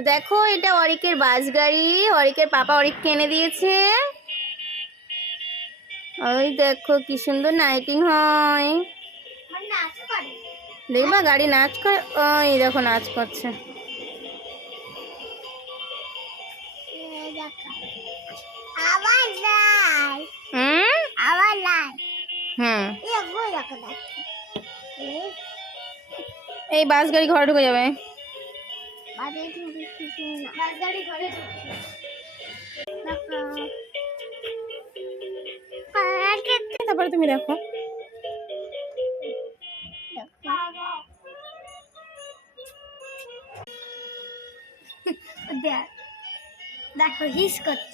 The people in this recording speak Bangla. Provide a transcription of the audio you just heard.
তো দেখো এটা অরিকের বাস গাড়ি, অরিকের পাপা অরিককে এনে দিয়েছে। ওই দেখো কি সুন্দর নাইটিং হয়, দেখবা গাড়ি নাচ করে। ওই দেখো নাচ করছে। এই বাস গাড়ি ঘরে ঢুকে যাবে। তারপরে তুমি দেখো দেখো হিস করতে